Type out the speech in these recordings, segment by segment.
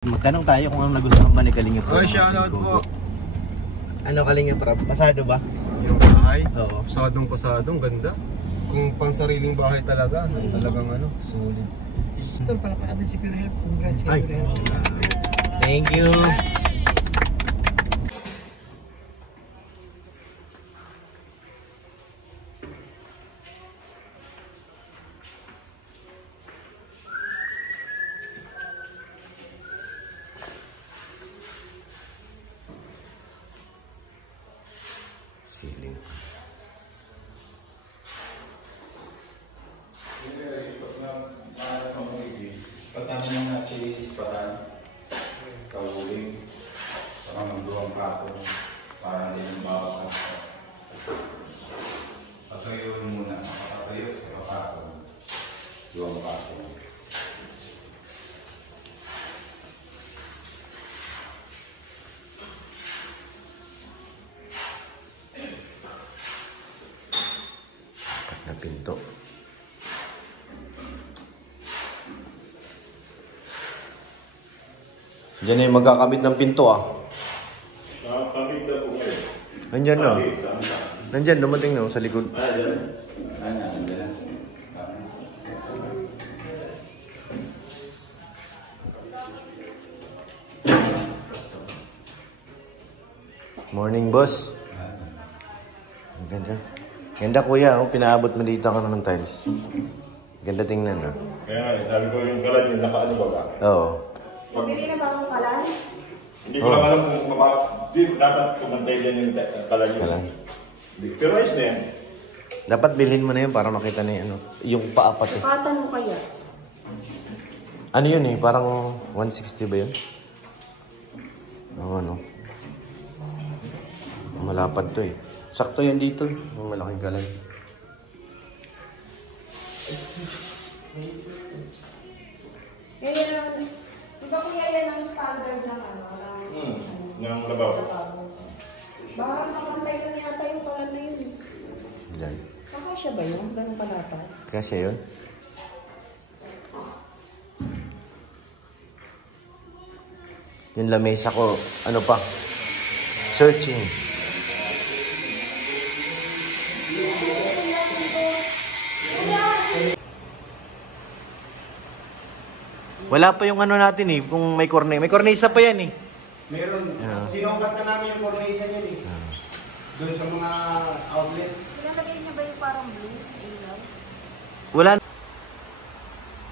Magtanong tayo kung ano nagustuhan ba ni Kalinga Prab. Oy, shoutout po. Ano Kalinga Prab? Pasado ba? Yung bahay? Oo. Pasadong, ganda. Kung pang sariling bahay talaga, talagang ano, solid. Tol, palakpakan si Pure Health. Congrats kay Ay. Pure Health. Thank you. Siling. Patama na natin isipatan, kahuling, saka magduwang kapo, para hindi ng bawat kapo. Patayo muna, makapatayo sa kapo, duwang kapo. Apat na pinto. Diyan na yung magkakabit ng pinto ah. Kapit na po kayo. Nandyan na. Nandyan, dumating na sa likod. Morning, boss. Ang ganda. Ganda, kuya. Oh, pinaabot mo dito ka na ng tiles. Ganda tingnan, ah. Kaya nga, sabi ko yung galan yung nakaano ba ka? Oo. Bili na ba akong kalan? Hindi ko lang alam kung dapat kumantay dyan yung kalan yun. Kalan. Pero ayos na yan. Dapat bilhin mo na yun para makita na yung, ano, yung paapat eh. Patan mo kaya? Ano yun eh? Parang 160 ba yun? Oo, ano? Malapad to eh. Sakto yan dito. Yung malaking galay. Yan lang. Di ba kuya yan ang standard ng ano? Ng labaw. Baka nakantay ko na yata yung kalan na yun. Diyan. Kakasya ba yun? Ganun palapad? Kasi yun. Yung lamesa ko, ano pa? Searching. Wala pa yung ano natin eh, kung may cornisa. May cornisa pa yan eh. Meron. Yeah. Sinongkat na namin yung cornisa niya eh. Doon sa mga outlet. Pinalagay niya ba yung parang blue? Ilaw? Wala.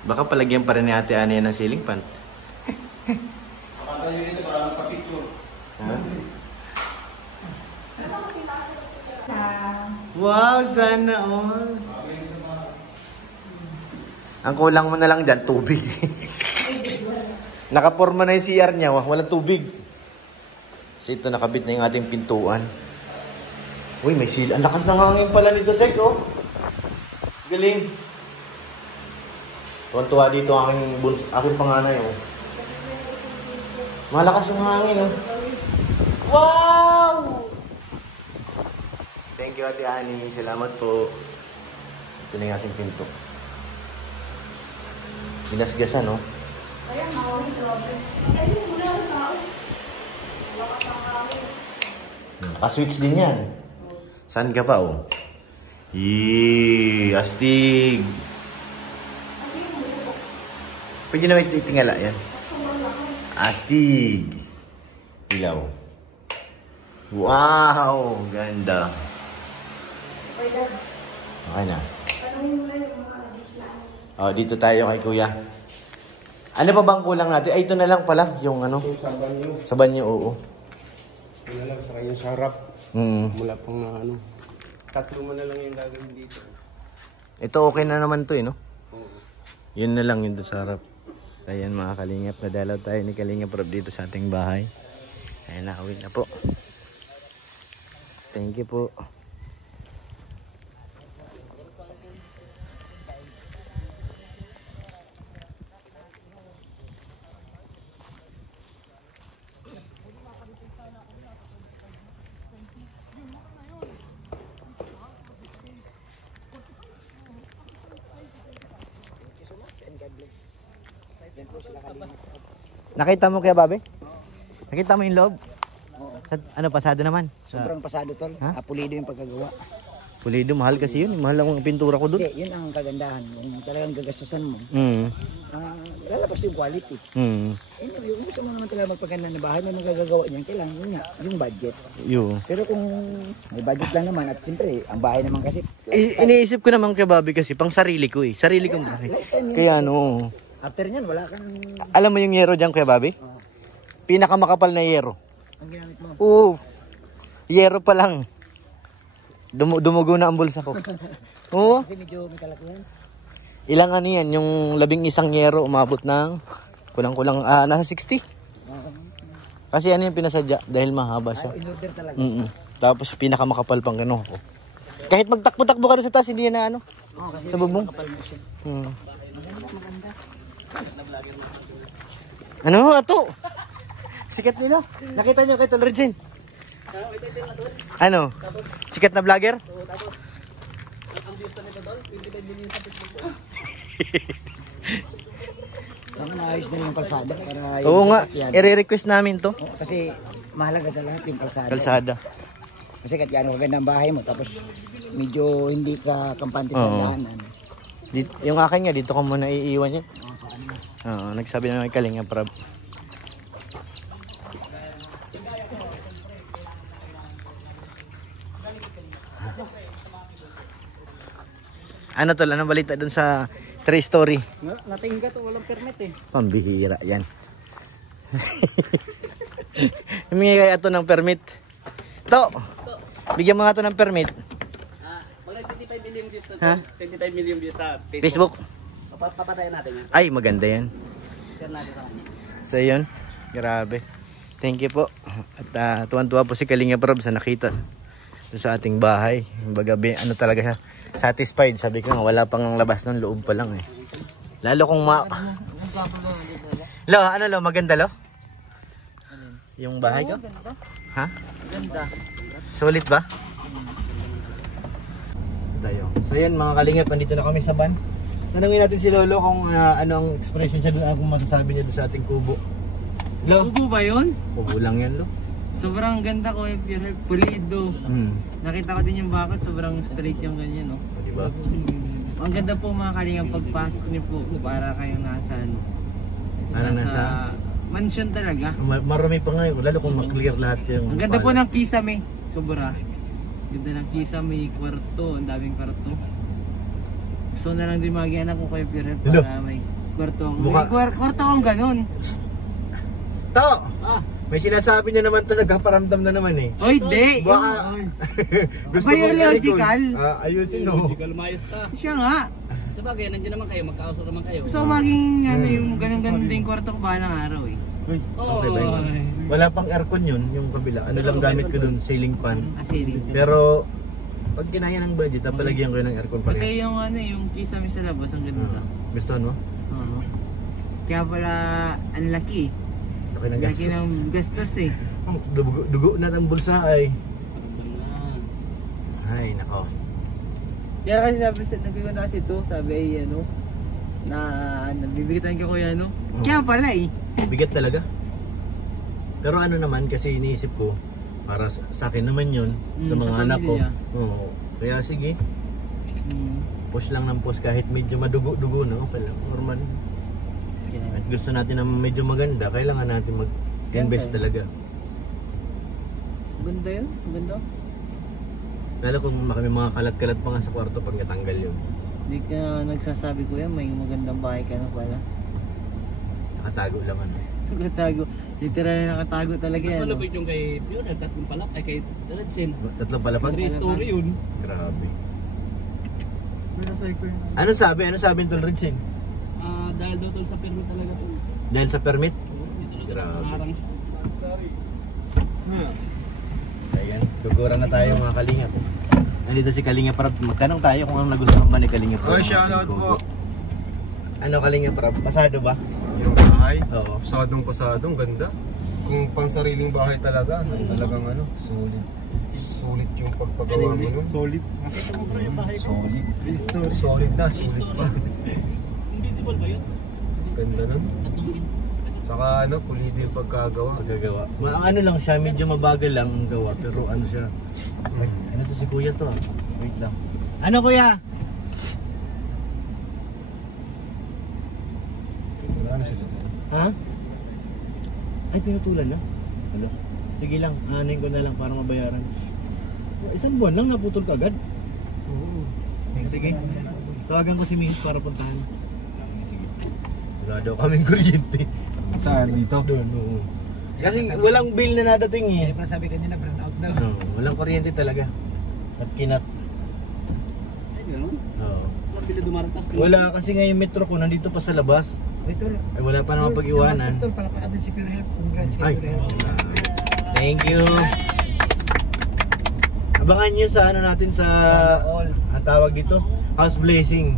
Baka palagyan pa rin ni Ate Ani ng ceiling fan. Kapatay nyo dito para magpa-picture. Wow, sana all. Ang kulang mo na lang dyan, tubig. Nakaporma na yung CR niya, walang tubig. Kasi ito, nakabit na yung ating pintuan. Uy, may sila. Ang lakas ng hangin pala nito, Sek, oh. Galing. Tuwan-tuwa dito ang aking panganay, oh. Malakas yung hangin, oh. Wow! Thank you, Ate Ani. Salamat po. Ito na yung ating pinto. Binasgasan, no? Ayan, mawawin grabe. Ayun, mula ang tao. Lakas ang kawin. Pa-switch din yan. Saan ka pa, oh? Yee, astig. Pwede na may tingala yan. Astig. Ilaw. Wow, ganda. Okay na. Tanungin mo na yung mga additional. Oh, dito tayo kay Kuya. Ano pa bang kulang natin? Ay, ito na lang pala. Yung ano? Yung sa banyo. Sa banyo, oo. Yun na lang, saka yung sarap. Mula pang ano. Tatlo mo na lang yung gagawin dito. Ito okay na naman to eh, no? Oo. Yun na lang yung doon sa harap. Ayan mga kalingap, nadalaw tayo ni Kalingap Rob dito sa ating bahay. Ayan, nakawin na po. Thank you po. God bless. Yan po sila kanina. Nakita mo kaya, Babe? Nakita mo yung loob? Ano, pasado naman? Sobrang pasado tol. Ha? Pulido yung pagkagawa. Pulido, mahal kasi yun. Mahal ang pintura ko doon. Hindi, yun ang kagandahan. Kung talagang gagastusan mo, lalabas yung quality. Anyway, kung gusto mo naman talaga magpaganda na bahay, may magagagawa niyan, kailangan yun nga, yung budget. Pero kung may budget lang naman, at siyempre, ang bahay naman kasi, Iniisip ko naman kay Bobby kasi pang sarili ko eh. Sarili kong bahay. Kaya ano. after niyan, wala kang, Alam mo yung yero dyan, Kuya Bobby? Pinakamakapal na yero. ang ginamit mo. Oo. Yero pa lang. Dumugo na ang bulsa ko. Oo. Kasi medyo may kalat yan. Ilang ano yan, yung 11 yero umabot ng kulang-kulang nasa 60. Kasi ano yung pinasadya dahil mahaba siya. In order talaga. Tapos pinakamakapal pang gano'n ko. Kahit magtakbo-takbo ka rin sa taas, hindi yan na ano. Oo, kasi Sa bubong. kapal mo siya. Maganda. Ano ato? Sikat nila. Nakita niyo kay Tol Regine? Ano? Sikat na vlogger? Ang views na nito doon, 25 million sa Facebook. Ang naayos na yung kalsada para Oo nga, sasakyan. i-request namin to. Oo, kasi mahalaga sa lahat yung kalsada. Kalsada. Kasi kahit gaano kaganda ang bahay mo, tapos medyo hindi ka kampante sa Oo. daanan. Yung akin nga, dito ko muna iiwan yun. Oo, paano na. Oo, nagsabi na may Kalinga Prab. Ano tol, anong balita dun sa 3-story? Natingga to, walang permit eh. Pambihira yan. Humingi kaya ito ng permit. To! Bigyan mo nga ito ng permit. Mga 25 million views na Ha? 25 million views sa Facebook. Papatayin natin yan. Ay, maganda yan. Share natin sa kanya. So yun, grabe. Thank you po. At tuwan-tuwa po si Kalinga Prab sa nakita doon sa ating bahay. Bagabi, ano talaga siya, satisfied. Sabi ko nga, wala pang labas ng loob pa lang eh. Lalo kung Lo, ano lo, maganda lo? Yung bahay ko? Ha? Ganda. Sulit ba? Tayo. So yun mga kalingap, nandito na kami sa van. Tanungin natin si Lolo kung ano ang expression siya doon, kung masasabi niya doon sa ating kubo. Lo? Kubo ba yun? Kubo lang yan lo. Sobrang ganda ko yung pulido. Nakita ko din yung bakit, sobrang straight yung ganyan, no? Diba? Ang ganda po mga kalingang pagpasok niyo po para kayong nasa ano. Nasa mansion talaga. Marami pa ngayon, lalo kung maklear lahat yung... Ang ganda po ng kisame, sobra. Ganda ng kisame, kwarto, ang daming kwarto. Gusto na lang din mag-anak ko kayo Pure para may kwarto. Kwarto akong ganun. To! Ah. May sinasabi niya naman to, nagpaparamdam na naman eh. Oy, di! Baka... gusto mong Biological? i-record. Ayusin no. Lumayos ka. Siya nga. Sa bagay, nandiyan naman kayo, magkausap naman kayo. Gusto ko maging ano, yung ganun-ganun din kwarto ko ba ng araw eh. Uy, okay ba yun? Wala pang aircon yun, yung kabila. Ano lang gamit ko dun, ceiling fan. Asili. Pero, pag kinaya ng budget, palagyan ko yun ng aircon pa Pati rin. yung ano, yung kisame sa labas, ang ganda. Gusto mo? Oo. Kaya pala, ang laki. Laki ng Laki gastos. ng gastos eh. Dugo na ang bulsa ay. Ay, nako. Kaya kasi sabi sa nagkikita kasi ito, sabi ay ano, na nabibigitan ko kuya ano. Kaya pala eh. Bigat talaga. Pero ano naman, kasi iniisip ko, para sa akin naman yun, sa mga sa anak ko. pamilya. Oo. Kaya sige, Hmm. push lang ng push kahit medyo madugo-dugo na, okay lang, normal. At gusto natin na medyo maganda, kailangan natin mag-invest talaga. Ganda yun, ganda. Lalo kung may mga kalat-kalat pa nga sa kwarto pag natanggal yun. Hindi ka nagsasabi ko yan, may magandang bahay ka na pala. Nakatago lang ano. Nakatago, literal na nakatago talaga yan. Mas malapit yung kay Pure, tatlong palak, ay kay Redsin. Tatlong palapag? 3 story yun. Grabe. Ano sabi? Ano sabi ng Tol Ridsin? Dahil daw tol sa permit talaga to. Dahil sa permit? Grabe. Grabe. So yan, duguran na tayo mga kalingap. Nandito si Kalinga Prab. Magtanong tayo kung ano nagustuhan ba ni Kalinga Prab. Oy, shoutout po. Ano Kalinga Prab? Pasado ba? Yung bahay, Oo. pasadong ganda. Kung pang sariling bahay talaga, talagang ano, solid. Solid yung pagpagawa mo nun. Solid. Nakita mo bro yung bahay ko? Solid. Solid na, solid pa. Invisible ba yun? Ganda nun. Saka ano, pulido yung pagkagawa. Ano lang siya, medyo mabagal lang ang gawa. Pero ano siya, ano to si kuya to? Wait lang. Ano kuya? Ano sila dyan? Ha? Ay, pinutulan na? Ano? Sige lang, anin ko na lang para mabayaran. Isang buwan lang naputol ka agad? Oo. Sige. Tawagan ko si Miss para puntahan. Sige. Wala daw kaming kuryente. Saan? Dito? Doon, oo. Kasi walang bill na nadating eh. Kaya sabi kanina, brown out daw. No, walang kuryente talaga. At kinat. Ay, gano'n? Oo. Bila dumaratas. Wala kasi ngayon metro ko nandito pa sa labas. Ito, Ay wala pa naman pag-iwanan. Sa sector, palakpakan din si Pure Health. Congrats kay Ay. Pure Health. Thank you. Abangan nyo sa ano natin sa ang tawag dito, House Blessing.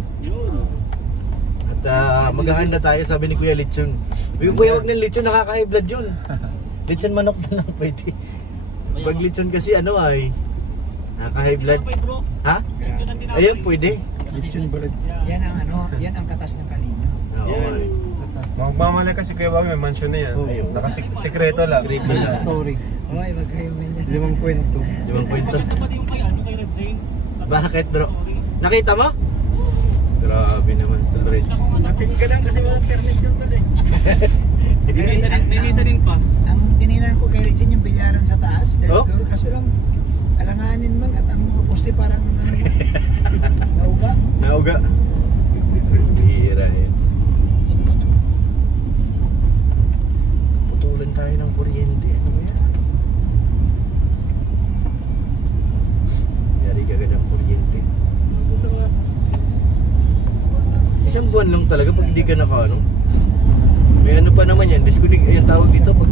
At maghahanda tayo, sabi ni Kuya Lechon. Kuya, wag ng lechon, nakaka-high blood yun. Lechon manok na lang pwede. Pag lechon kasi ano ay nakaka-high blood. Ha? Ayun, pwede. Lechon bulad. Yan ang ano, yan ang katas ng Kalino. Oo. Magmamala kasi Kuya Bobby, may mansion na yan. Nakasikreto lang. Story. Hoy, wag kayo ganyan. 5 kwento. 5 kwento. Bakit bro? Nakita mo? Grabe naman sa Red. Sakin ka lang kasi walang permit yun pala eh. May visa din pa. Ang tininan ko kay Richie yung bilyaran sa taas, third Oh? floor, kaso lang alanganin man at ang mga poste parang ano, nauga. Nauga. Bihira yan. Putulan tayo ng kuryente. Ano ba yan? Yari ka ng kuryente. Isang buwan lang talaga pag hindi ka naka ano. May ano pa naman yan, disconnect, yung tawag dito pag